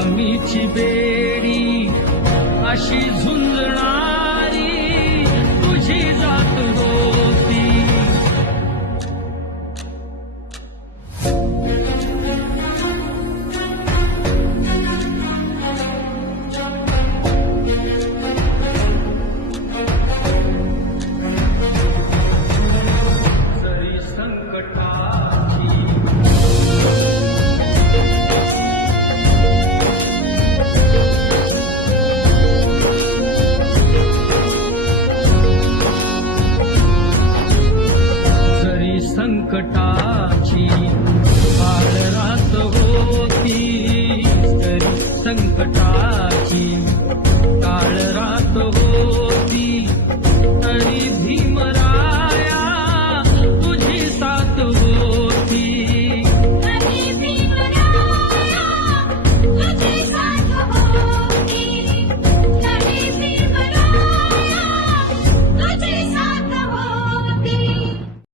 स्वामीची बेडी अशी झुंजणारी तुझी जात होती. जरी संकटाची संकटाची काळ रात होती, तरी संकटा